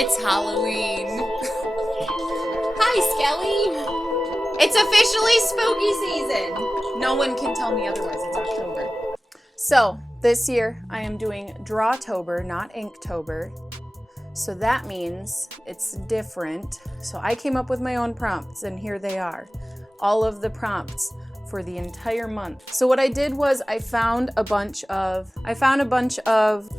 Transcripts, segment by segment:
It's Halloween. Hi, Skelly. It's officially spooky season. No one can tell me otherwise. It's October. So this year I am doing Drawtober, not Inktober. So that means it's different. So I came up with my own prompts, and here they are. All of the prompts for the entire month. So what I did was I found a bunch of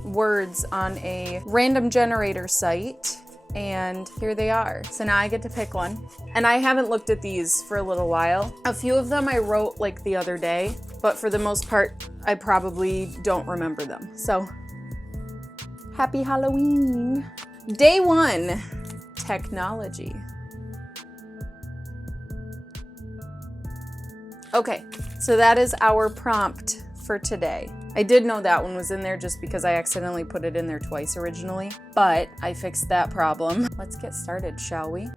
words on a random generator site, and here they are. So now I get to pick one. And I haven't looked at these for a little while. A few of them I wrote like the other day, but for the most part, I probably don't remember them. So happy Halloween. Day 1, technology. Okay, so that is our prompt for today. I did know that one was in there just because I accidentally put it in there twice originally, but I fixed that problem. Let's get started, shall we?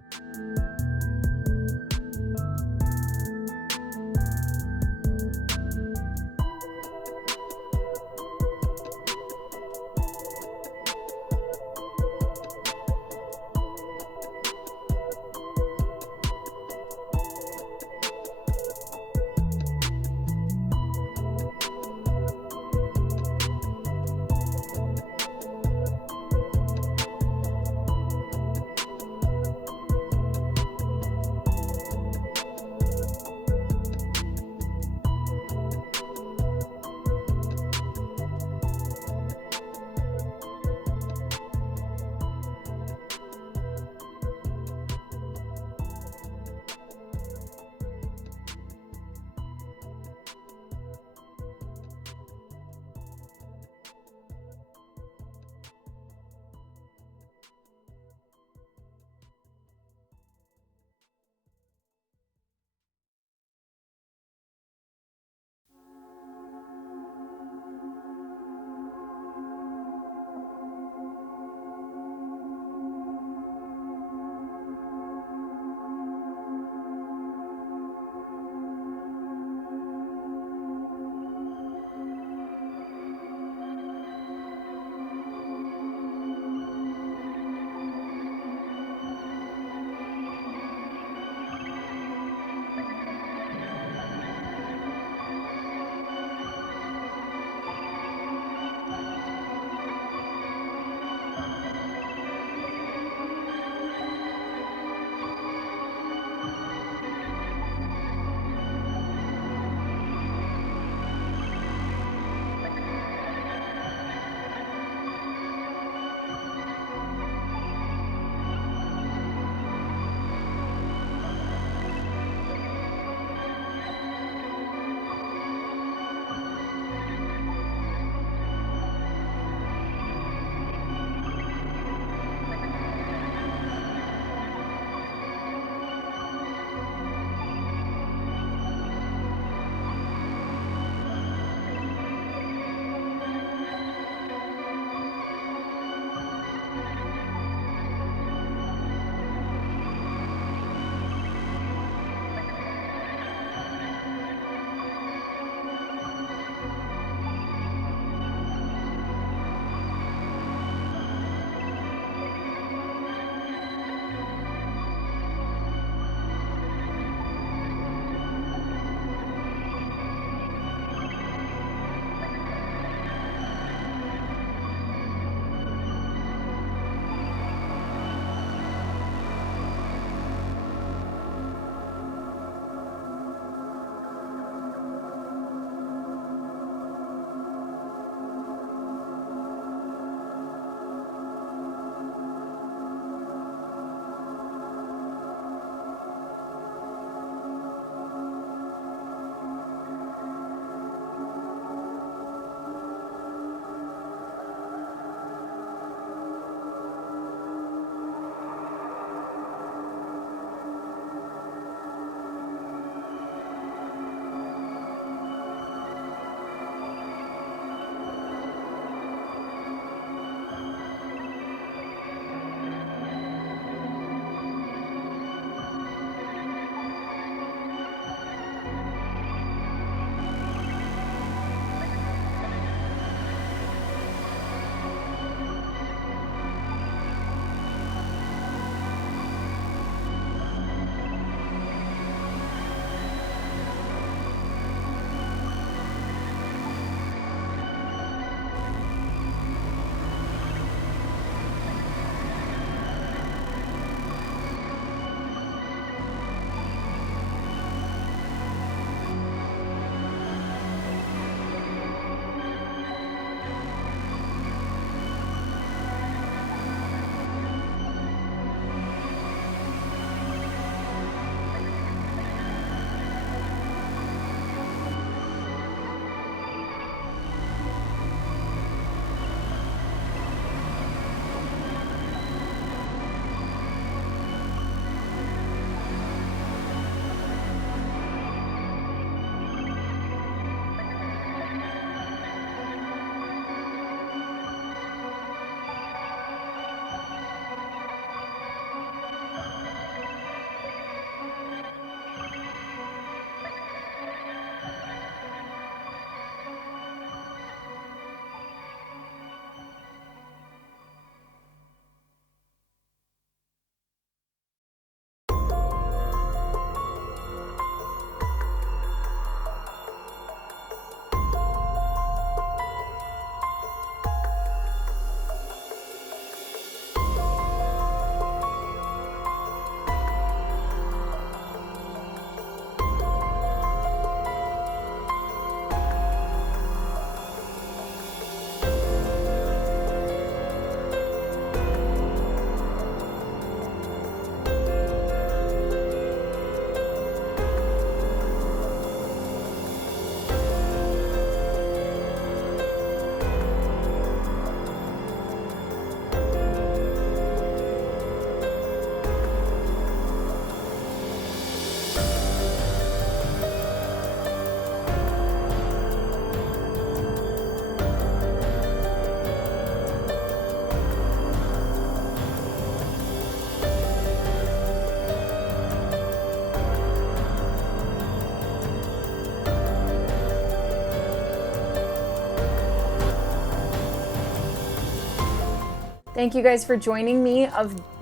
Thank you guys for joining me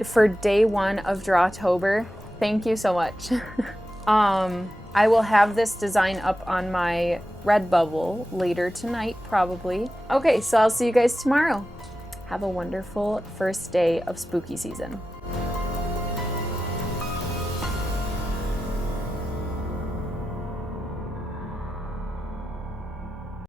for day 1 of Drawtober. Thank you so much. I will have this design up on my Redbubble later tonight, probably. Okay, so I'll see you guys tomorrow. Have a wonderful first day of spooky season.